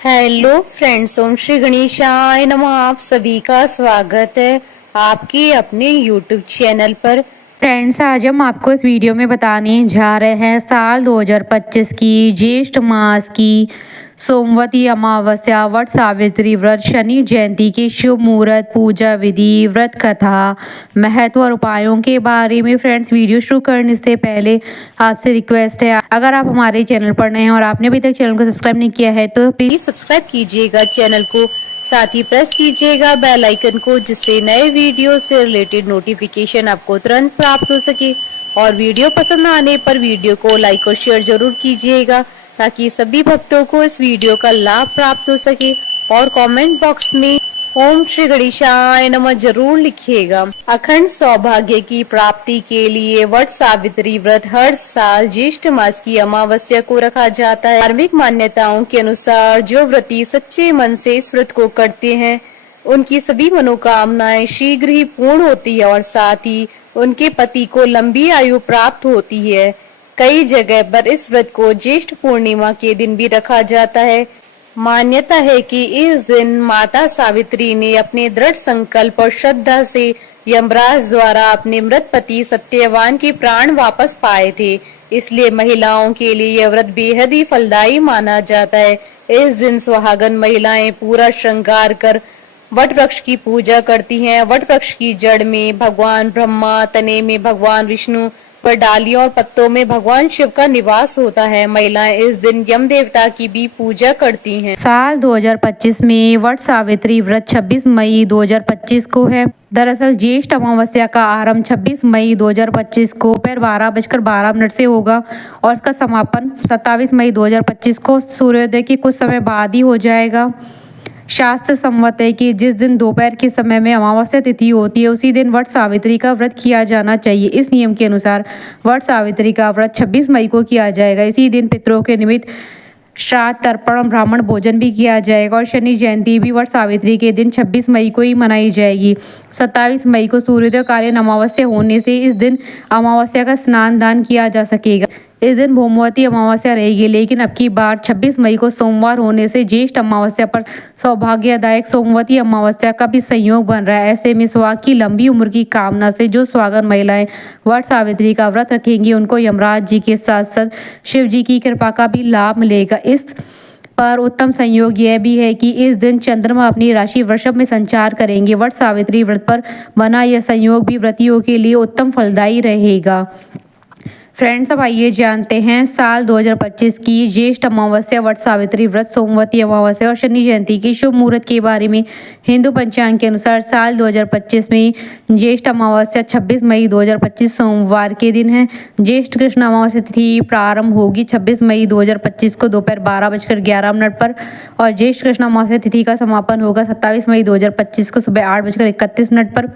Hello friends, ओम श्री गणेशाय नमः। आप सभी का स्वागत है आपके अपने यूट्यूब चैनल पर। फ्रेंड्स, आज हम आपको इस वीडियो में बताने जा रहे हैं साल 2025 की ज्येष्ठ मास की सोमवती अमावस्या, वट सावित्री व्रत, शनि जयंती के शुभ मुहूर्त, पूजा विधि, व्रत कथा, महत्व और उपायों के बारे में। फ्रेंड्स, वीडियो शुरू करने से पहले आपसे रिक्वेस्ट है, अगर आप हमारे चैनल पर नए हैं और आपने अभी तक चैनल को सब्सक्राइब नहीं किया है तो प्लीज सब्सक्राइब कीजिएगा चैनल को, साथ ही प्रेस कीजिएगा बेल आइकन को, जिससे नए वीडियो से रिलेटेड नोटिफिकेशन आपको तुरंत प्राप्त हो सके। और वीडियो पसंद आने पर वीडियो को लाइक और शेयर जरूर कीजिएगा, ताकि सभी भक्तों को इस वीडियो का लाभ प्राप्त हो सके। और कमेंट बॉक्स में ओम श्री गणेशाय नमः जरूर लिखिएगा। अखंड सौभाग्य की प्राप्ति के लिए वट सावित्री व्रत हर साल ज्येष्ठ मास की अमावस्या को रखा जाता है। धार्मिक मान्यताओं के अनुसार जो व्रती सच्चे मन से इस व्रत को करते हैं, उनकी सभी मनोकामनाएं शीघ्र ही पूर्ण होती है और साथ ही उनके पति को लंबी आयु प्राप्त होती है। कई जगह पर इस व्रत को ज्येष्ठ पूर्णिमा के दिन भी रखा जाता है। मान्यता है कि इस दिन माता सावित्री ने अपने दृढ़ संकल्प और श्रद्धा से यमराज द्वारा अपने मृत पति सत्यवान के प्राण वापस पाए थे। इसलिए महिलाओं के लिए यह व्रत बेहद ही फलदायी माना जाता है। इस दिन सुहागन महिलाएं पूरा श्रृंगार कर वट वृक्ष की पूजा करती हैं। वट वृक्ष की जड़ में भगवान ब्रह्मा, तने में भगवान विष्णु, पर डालियों और पत्तों में भगवान शिव का निवास होता है। महिलाएं इस दिन यम देवता की भी पूजा करती हैं। साल 2025 में वट सावित्री व्रत 26 मई 2025 को है। दरअसल ज्येष्ठ अमावस्या का आरंभ 26 मई 2025 को दोपहर 12:12 से होगा और इसका समापन 27 मई 2025 को सूर्योदय के कुछ समय बाद ही हो जाएगा। शास्त्र सम्मत है कि जिस दिन दोपहर के समय में अमावस्या तिथि होती है, उसी दिन वट सावित्री का व्रत किया जाना चाहिए। इस नियम के अनुसार वट सावित्री का व्रत 26 मई को किया जाएगा। इसी दिन पितरों के निमित्त श्राद्ध, तर्पण और ब्राह्मण भोजन भी किया जाएगा। और शनि जयंती भी वट सावित्री के दिन 26 मई को ही मनाई जाएगी। 27 मई को सूर्योदय कालीन अमावस्या होने से इस दिन अमावस्या का स्नान दान किया जा सकेगा। इस दिन भौमवती अमावस्या रहेगी, लेकिन अब की बार 26 मई को सोमवार होने से ज्येष्ठ अमावस्या पर सौभाग्यदायक सोमवती अमावस्या का भी संयोग बन रहा है। ऐसे में सुहाग की लंबी उम्र की कामना से जो सुहागन महिलाएं वट सावित्री का व्रत रखेंगी, उनको यमराज जी के साथ साथ शिव जी की कृपा का भी लाभ मिलेगा। इस पर उत्तम संयोग यह भी है कि इस दिन चंद्रमा अपनी राशि वृषभ में संचार करेंगे। वट सावित्री व्रत पर बना यह संयोग भी व्रतियों के लिए उत्तम फलदायी रहेगा। फ्रेंड्स, अब आइए जानते हैं साल 2025 की ज्येष्ठ अमावस्या, वट सावित्री व्रत, सोमवती अमावस्या और शनि जयंती के शुभ मुहूर्त के बारे में। हिंदू पंचांग के अनुसार साल 2025 में ज्येष्ठ अमावस्या 26 मई 2025 सोमवार के दिन है। ज्येष्ठ कृष्ण अमावस्या तिथि प्रारंभ होगी 26 मई 2025 को दोपहर 12:11 पर और ज्येष्ठ कृष्ण अमावस्या तिथि का समापन होगा 27 मई 2025 को सुबह 8:31 पर।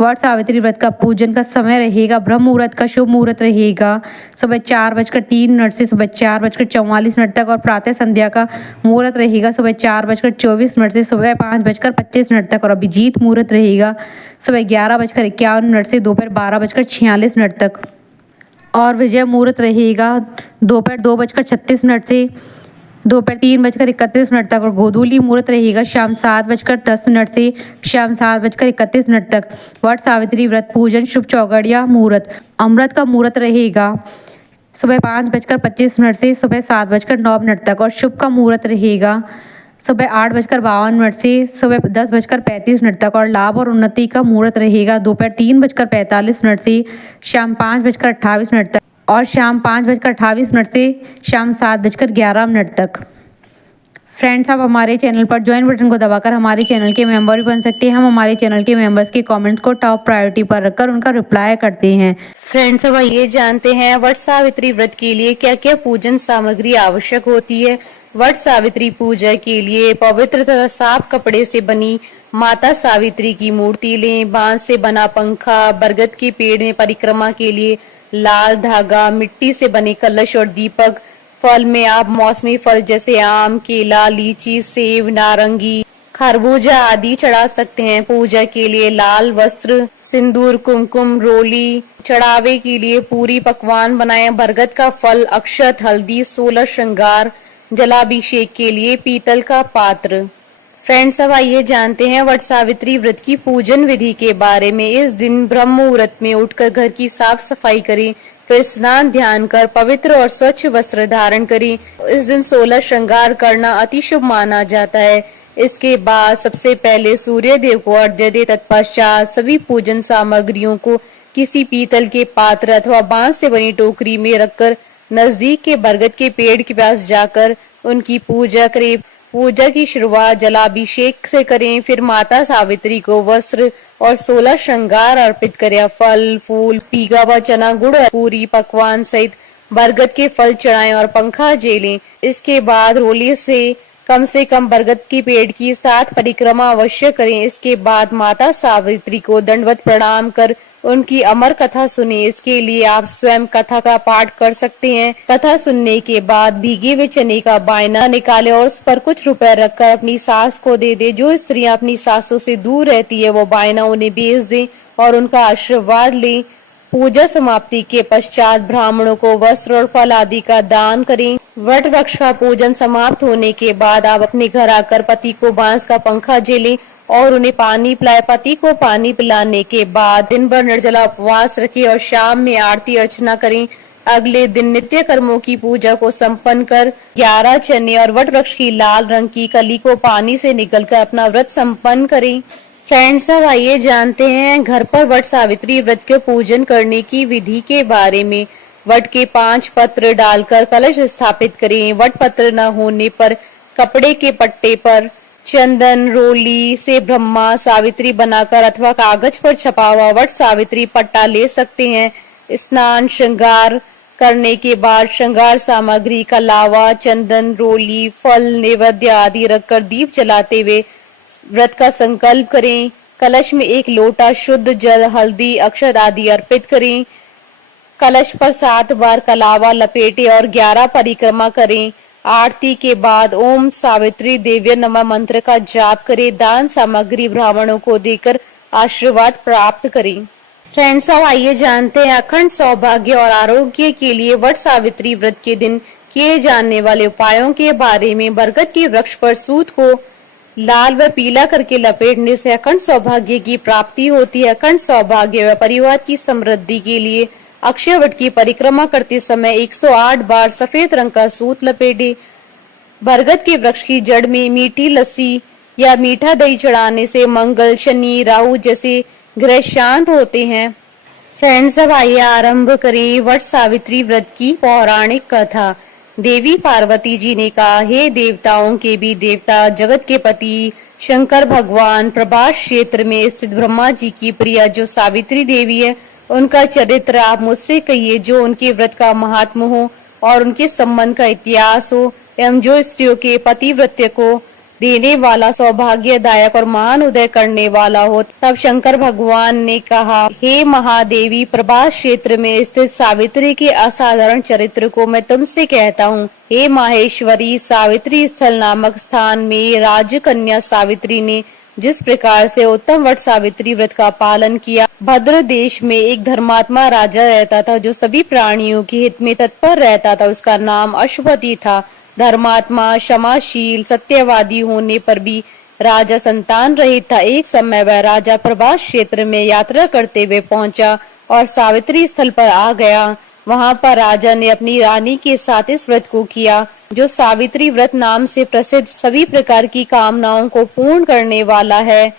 वट सावित्री व्रत का पूजन का समय रहेगा, ब्रह्म मुहूर्त का शुभ मुहूर्त रहेगा सुबह 4:03 से सुबह 4:44 तक और प्रातः संध्या का मुहूर्त रहेगा सुबह 4:24 से सुबह 5:25 तक और अभिजीत मुहूर्त रहेगा सुबह 11:51 से दोपहर 12:46 तक और विजय मुहूर्त रहेगा दोपहर 2:36 से दोपहर 3:31 तक और गोधूली मुहूर्त रहेगा शाम 7:10 से शाम 7:31 तक। वट सावित्री व्रत पूजन शुभ चौगड़िया मुहूर्त, अमृत का मुहूर्त रहेगा सुबह 5:25 से सुबह 7:09 तक और शुभ का मुहूर्त रहेगा सुबह 8:52 से सुबह 10:35 तक और लाभ और उन्नति का मुहूर्त रहेगा दोपहर 3:45 से शाम 5:28 तक और शाम 5:28 से शाम 7:11 तक। फ्रेंड्स, आप हमारे चैनल पर ज्वाइन बटन को दबाकर हमारे चैनल के मेंबर भी बन सकते हैं। हम हमारे चैनल के मेंबर्स के कमेंट्स को टॉप प्रायोरिटी पर रखकर उनका रिप्लाई करते हैं। फ्रेंड्स, अब ये जानते हैं वट सावित्री व्रत के लिए क्या क्या पूजन सामग्री आवश्यक होती है। वट सावित्री पूजा के लिए पवित्र तथा साफ कपड़े से बनी माता सावित्री की मूर्ति लें। बांस से बना पंखा, बरगद के पेड़ में परिक्रमा के लिए लाल धागा, मिट्टी से बने कलश और दीपक। फल में आप मौसमी फल जैसे आम, केला, लीची, सेब, नारंगी, खरबूजा आदि चढ़ा सकते हैं। पूजा के लिए लाल वस्त्र, सिंदूर, कुमकुम, रोली, चढ़ावे के लिए पूरी पकवान बनाएं। बरगद का फल, अक्षत, हल्दी, 16 श्रृंगार, जलाभिषेक के लिए पीतल का पात्र। फ्रेंड्स, अब आइए जानते हैं वट सावित्री व्रत की पूजन विधि के बारे में। इस दिन ब्रह्म मुहूर्त में उठकर घर की साफ सफाई करें, फिर स्नान ध्यान कर पवित्र और स्वच्छ वस्त्र धारण करें। इस दिन 16 श्रृंगार करना अति शुभ माना जाता है। इसके बाद सबसे पहले सूर्य देव को अर्घ्य दे, तत्पश्चात सभी पूजन सामग्रियों को किसी पीतल के पात्र अथवा बांस से बनी टोकरी में रखकर नजदीक के बरगद के पेड़ के पास जाकर उनकी पूजा करें। पूजा की शुरुआत जलाभिषेक से करें, फिर माता सावित्री को वस्त्र और 16 श्रृंगार अर्पित करें। फल फूल, पीगा व चना, गुड़, पूरी पकवान सहित बरगद के फल चढ़ाएं और पंखा जेलें। इसके बाद रोली से कम बरगद के पेड़ की 7 परिक्रमा अवश्य करें। इसके बाद माता सावित्री को दंडवत प्रणाम कर उनकी अमर कथा सुने। इसके लिए आप स्वयं कथा का पाठ कर सकते हैं। कथा सुनने के बाद भीगे हुए चने का बायना निकाले और उस पर कुछ रुपए रखकर अपनी सास को दे दे। जो स्त्रियां अपनी सासों से दूर रहती है वो बायना उन्हें भेज दें और उनका आशीर्वाद लें। पूजा समाप्ति के पश्चात ब्राह्मणों को वस्त्र और फल आदि का दान करें। वट वृक्ष का पूजन समाप्त होने के बाद आप अपने घर आकर पति को बांस का पंखा झेलें और उन्हें पानी पिलाएं। पति को पानी पिलाने के बाद दिन भर निर्जला उपवास रखें और शाम में आरती अर्चना करें। अगले दिन नित्य कर्मों की पूजा को संपन्न कर 11 चने और वट वृक्ष की लाल रंग की कली को पानी से निकलकर अपना व्रत संपन्न करें। फ्रेंड्स, अब आइए जानते हैं घर पर वट सावित्री व्रत के पूजन करने की विधि के बारे में। वट के 5 पत्र डालकर कलश स्थापित करें। वट पत्र न होने पर कपड़े के पट्टे पर चंदन रोली से ब्रह्मा सावित्री बनाकर अथवा कागज पर छपा हुआ वट सावित्री पट्टा ले सकते हैं। स्नान श्रृंगार करने के बाद श्रृंगार सामग्री का लावा, चंदन, रोली, फल, नैवेद्य आदि रखकर दीप जलाते हुए व्रत का संकल्प करें। कलश में 1 लोटा शुद्ध जल, हल्दी, अक्षत आदि अर्पित करें। कलश पर 7 बार कलावा लपेटे और 11 परिक्रमा करें। आरती के बाद ओम सावित्री देव्य नमः मंत्र का जाप करें। दान सामग्री ब्राह्मणों को देकर आशीर्वाद प्राप्त करें। फ्रेंड्स, अब आइए जानते हैं अखंड सौभाग्य और आरोग्य के लिए वट सावित्री व्रत के दिन किए जाने वाले उपायों के बारे में। बरगद के वृक्ष पर सूत को लाल व पीला करके लपेटने से अखंड सौभाग्य की प्राप्ति होती है। अखंड सौभाग्य व परिवार की समृद्धि के लिए अक्षय वट की परिक्रमा करते समय 108 बार सफेद रंग का सूत लपेटे। बरगद के वृक्ष की जड़ में मीठी लस्सी या मीठा दही चढ़ाने से मंगल, शनि, राहु जैसे ग्रह शांत होते हैं। फ्रेंड्स, अब आइए आरंभ करें वट सावित्री व्रत की पौराणिक कथा। देवी पार्वती जी ने कहा, हे देवताओं के भी देवता, जगत के पति शंकर भगवान, प्रभास क्षेत्र में स्थित ब्रह्मा जी की प्रिया जो सावित्री देवी है, उनका चरित्र आप मुझसे कहिए। जो उनके व्रत का महात्म हो और उनके संबंध का इतिहास हो एवं जो स्त्रियों के पतिव्रत्य को देने वाला, सौभाग्यदायक और महान उदय करने वाला हो। तब शंकर भगवान ने कहा, हे महादेवी, प्रभास क्षेत्र में स्थित सावित्री के असाधारण चरित्र को मैं तुमसे कहता हूँ। हे माहेश्वरी, सावित्री स्थल नामक स्थान में राजकन्या सावित्री ने जिस प्रकार से उत्तम वट सावित्री व्रत का पालन किया। भद्र देश में एक धर्मात्मा राजा रहता था जो सभी प्राणियों के हित में तत्पर रहता था। उसका नाम अश्वपति था। धर्मात्मा, क्षमाशील, सत्यवादी होने पर भी राजा संतान रहित था। एक समय वह राजा प्रभास क्षेत्र में यात्रा करते हुए पहुंचा और सावित्री स्थल पर आ गया। वहां पर राजा ने अपनी रानी के साथ इस व्रत को किया जो सावित्री व्रत नाम से प्रसिद्ध सभी प्रकार की कामनाओं को पूर्ण करने वाला है।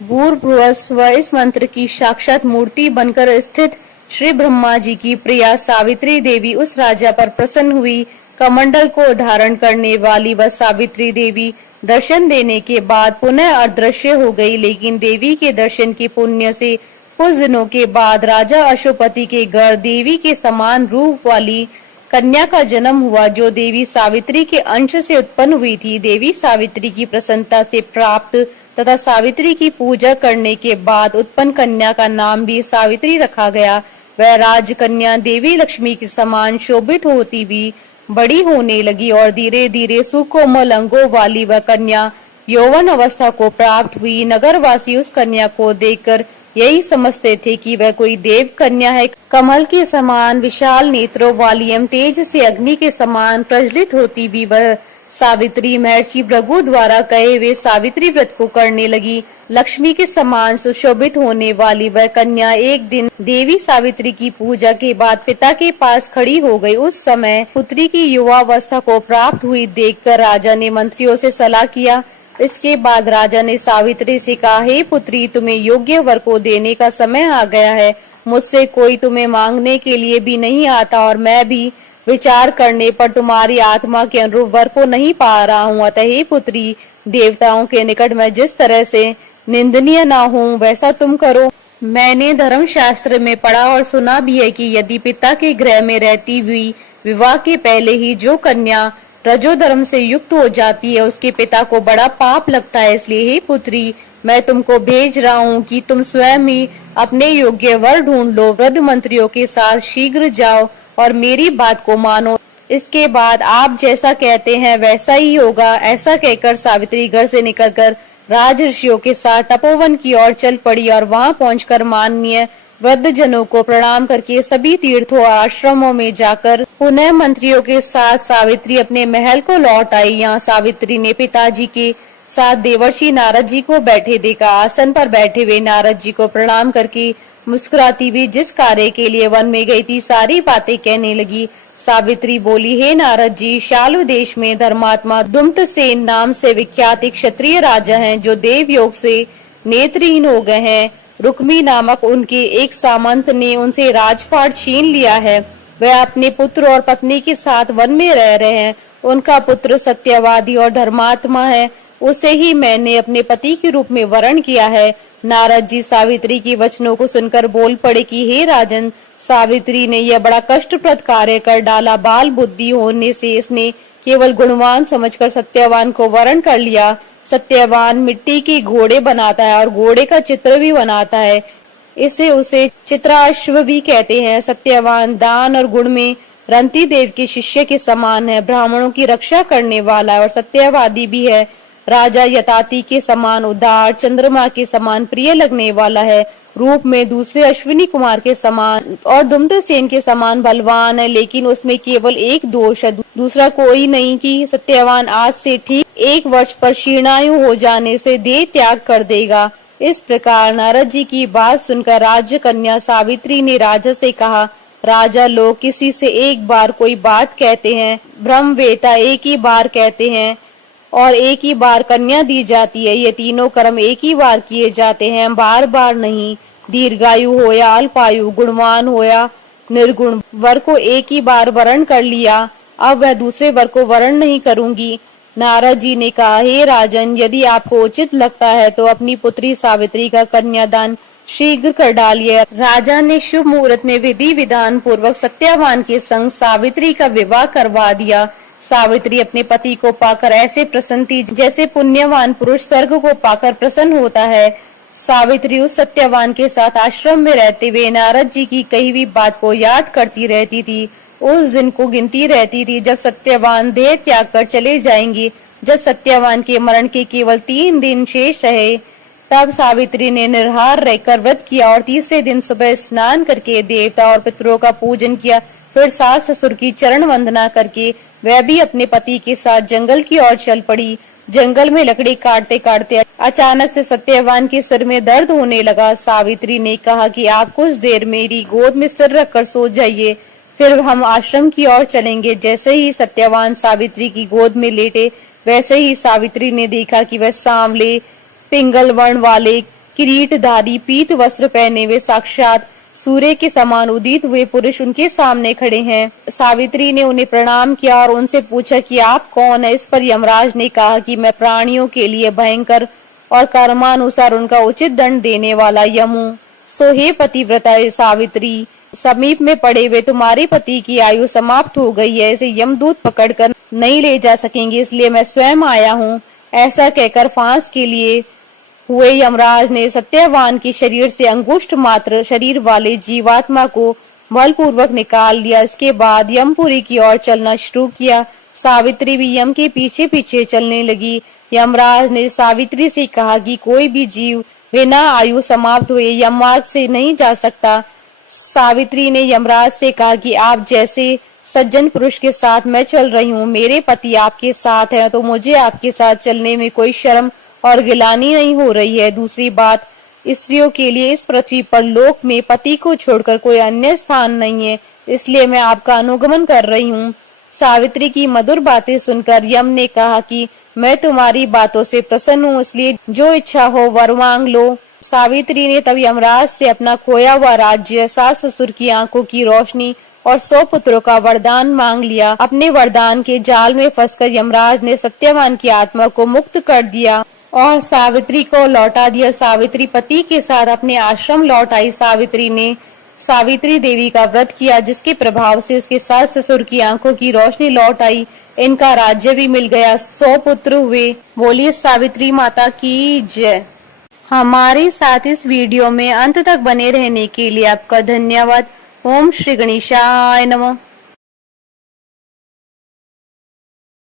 भूर्भुवस्व इस मंत्र की साक्षात मूर्ति बनकर स्थित श्री ब्रह्मा जी की प्रिया सावित्री देवी उस राजा पर प्रसन्न हुई। कमंडल को धारण करने वाली वह सावित्री देवी दर्शन देने के बाद पुनः अदृश्य हो गई। लेकिन देवी के दर्शन के पुण्य से कुछ दिनों के बाद राजा अशोपति के घर देवी के समान रूप वाली कन्या का जन्म हुआ जो देवी सावित्री के अंश से उत्पन्न हुई थी। देवी सावित्री की प्रसन्नता से प्राप्त तथा सावित्री की पूजा करने के बाद उत्पन्न कन्या का नाम भी सावित्री रखा गया। वह राजकन्या देवी लक्ष्मी के समान शोभित होती हुई बड़ी होने लगी और धीरे धीरे सुकोमल अंगों वाली वह कन्या यौवन अवस्था को प्राप्त हुई। नगरवासी उस कन्या को देखकर यही समझते थे कि वह कोई देव कन्या है। कमल के समान विशाल नेत्रों वाली एवं तेज से अग्नि के समान प्रज्वलित होती भी वह सावित्री महर्षि भृगु द्वारा कहे हुए सावित्री व्रत को करने लगी। लक्ष्मी के समान सुशोभित होने वाली वह कन्या एक दिन देवी सावित्री की पूजा के बाद पिता के पास खड़ी हो गई। उस समय पुत्री की युवावस्था को प्राप्त हुई देखकर राजा ने मंत्रियों से सलाह किया। इसके बाद राजा ने सावित्री से कहा, हे पुत्री, तुम्हें योग्य वर को देने का समय आ गया है। मुझसे कोई तुम्हें मांगने के लिए भी नहीं आता और मैं भी विचार करने पर तुम्हारी आत्मा के अनुरूप वर को नहीं पा रहा हूँ। अतः हे पुत्री, देवताओं के निकट मैं जिस तरह से निंदनीय ना हूँ वैसा तुम करो। मैंने धर्म शास्त्र में पढ़ा और सुना भी है कि यदि पिता के गृह में रहती हुई विवाह के पहले ही जो कन्या रजोधर्म से युक्त हो जाती है उसके पिता को बड़ा पाप लगता है। इसलिए हे पुत्री, मैं तुमको भेज रहा हूँ कि तुम स्वयं ही अपने योग्य वर ढूंढ लो। वृद्ध मंत्रियों के साथ शीघ्र जाओ और मेरी बात को मानो। इसके बाद आप जैसा कहते हैं वैसा ही होगा। ऐसा कहकर सावित्री घर से निकलकर राजऋषियों के साथ तपोवन की ओर चल पड़ी और वहां पहुंचकर माननीय वृद्ध जनों को प्रणाम करके सभी तीर्थों और आश्रमों में जाकर पुनः मंत्रियों के साथ सावित्री अपने महल को लौट आई। यहाँ सावित्री ने पिताजी के साथ देवर्षि नारद जी को बैठे देखा। आसन पर बैठे हुए नारद जी को प्रणाम करके मुस्कुराती हुई जिस कार्य के लिए वन में गई थी सारी बातें कहने लगी। सावित्री बोली, हे नारद जी, शाल्व देश में धर्मात्मा दुम्तसेन नाम से विख्यात एक क्षत्रिय राजा हैं जो देव योग से नेत्रहीन हो गए हैं। रुक्मी नामक उनके एक सामंत ने उनसे राजपाट छीन लिया है। वह अपने पुत्र और पत्नी के साथ वन में रह रहे हैं। उनका पुत्र सत्यवादी और धर्मात्मा है। उसे ही मैंने अपने पति के रूप में वरण किया है। नारद जी सावित्री के वचनों को सुनकर बोल पड़े कि हे राजन, सावित्री ने यह बड़ा कष्टप्रद कार्य कर डाला। बाल बुद्धि होने से इसने केवल गुणवान समझकर सत्यवान को वरण कर लिया। सत्यवान मिट्टी के घोड़े बनाता है और घोड़े का चित्र भी बनाता है। इसे उसे चित्राश्व भी कहते हैं। सत्यवान दान और गुण में रंती देव के शिष्य के समान है। ब्राह्मणों की रक्षा करने वाला है और सत्यवादी भी है। राजा यताति के समान उदार, चंद्रमा के समान प्रिय लगने वाला है। रूप में दूसरे अश्विनी कुमार के समान और दुम्तसेन के समान बलवान है, लेकिन उसमें केवल एक दोष है, दूसरा कोई नहीं कि सत्यवान आज से ठीक 1 वर्ष पर शीर्णायु हो जाने से देह त्याग कर देगा। इस प्रकार नारद जी की बात सुनकर राज्य कन्या सावित्री ने राजा से कहा, राजा, लोग किसी से एक बार कोई बात कहते हैं, ब्रह्मवेता एक ही बार कहते हैं और एक ही बार कन्या दी जाती है। ये तीनों कर्म एक ही बार किए जाते हैं, बार बार नहीं। दीर्घायु हो या अल्पायु, गुणवान हो या निर्गुण, वर को एक ही बार वरण कर लिया, अब वह दूसरे वर को वरण नहीं करूंगी। नारद जी ने कहा, हे राजन, यदि आपको उचित लगता है तो अपनी पुत्री सावित्री का कन्यादान शीघ्र कर डालिए। राजा ने शुभ मुहूर्त में विधि विधान पूर्वक सत्यवान के संग सावित्री का विवाह करवा दिया। सावित्री अपने पति को पाकर ऐसे प्रसन्न थी जैसे पुण्यवान पुरुष स्वर्ग को पाकर प्रसन्न होता है। सावित्री उस सत्यवान के साथ आश्रम में रहते हुए नारद जी की कही हुई बात को याद करती रहती थी। उस दिन को गिनती रहती थी जब सत्यवान देह त्याग कर चले जाएंगे। जब सत्यवान के मरण के केवल 3 दिन शेष रहे, तब सावित्री ने निर्हार रहकर व्रत किया और तीसरे दिन सुबह स्नान करके देवता और पितरों का पूजन किया। फिर सास ससुर की चरण वंदना करके वह भी अपने पति के साथ जंगल की ओर चल पड़ी। जंगल में लकड़ी काटते काटते अचानक से सत्यवान के सिर में दर्द होने लगा। सावित्री ने कहा कि आप कुछ देर मेरी गोद में सिर रखकर सो जाइए, फिर हम आश्रम की ओर चलेंगे। जैसे ही सत्यवान सावित्री की गोद में लेटे, वैसे ही सावित्री ने देखा कि वह सांवले पिंगल वर्ण वाले किरीटधारी पीत वस्त्र पहने हुए साक्षात सूर्य के समान उदित हुए पुरुष उनके सामने खड़े हैं। सावित्री ने उन्हें प्रणाम किया और उनसे पूछा कि आप कौन है। इस पर यमराज ने कहा कि मैं प्राणियों के लिए भयंकर और कर्मानुसार उनका उचित दंड देने वाला यम हूँ। सो हे पतिव्रता सावित्री, समीप में पड़े हुए तुम्हारे पति की आयु समाप्त हो गई है, इसे यमदूत पकड़कर नहीं ले जा सकेंगे, इसलिए मैं स्वयं आया हूँ। ऐसा कहकर फांस के लिए हुए यमराज ने सत्यवान के शरीर से अंगुष्ठ मात्र शरीर वाले जीवात्मा को बलपूर्वक निकाल दिया। इसके बाद यमपुरी की ओर चलना शुरू किया। सावित्री भी यम के पीछे पीछे चलने लगी। यमराज ने सावित्री से कहा कि कोई भी जीव बिना आयु समाप्त हुए यममार्ग से नहीं जा सकता। सावित्री ने यमराज से कहा कि आप जैसे सज्जन पुरुष के साथ मैं चल रही हूँ, मेरे पति आपके साथ हैं, तो मुझे आपके साथ चलने में कोई शर्म और गिलानी नहीं हो रही है। दूसरी बात, स्त्रियों के लिए इस पृथ्वी पर लोक में पति को छोड़कर कोई अन्य स्थान नहीं है, इसलिए मैं आपका अनुगमन कर रही हूँ। सावित्री की मधुर बातें सुनकर यम ने कहा कि मैं तुम्हारी बातों से प्रसन्न हूँ, इसलिए जो इच्छा हो वर मांग लो। सावित्री ने तब यमराज से अपना खोया हुआ राज्य, सास ससुर की आंखों की रोशनी और 100 पुत्रों का वरदान मांग लिया। अपने वरदान के जाल में फंसकर यमराज ने सत्यवान की आत्मा को मुक्त कर दिया और सावित्री को लौटा दिया। सावित्री पति के साथ अपने आश्रम लौट आई। सावित्री ने सावित्री देवी का व्रत किया, जिसके प्रभाव से उसके सास ससुर की आंखों की रोशनी लौट आई। इनका राज्य भी मिल गया, 100 पुत्र हुए। बोलिए सावित्री माता की जय। हमारे साथ इस वीडियो में अंत तक बने रहने के लिए आपका धन्यवाद। ओम श्री गणेशाय नमः।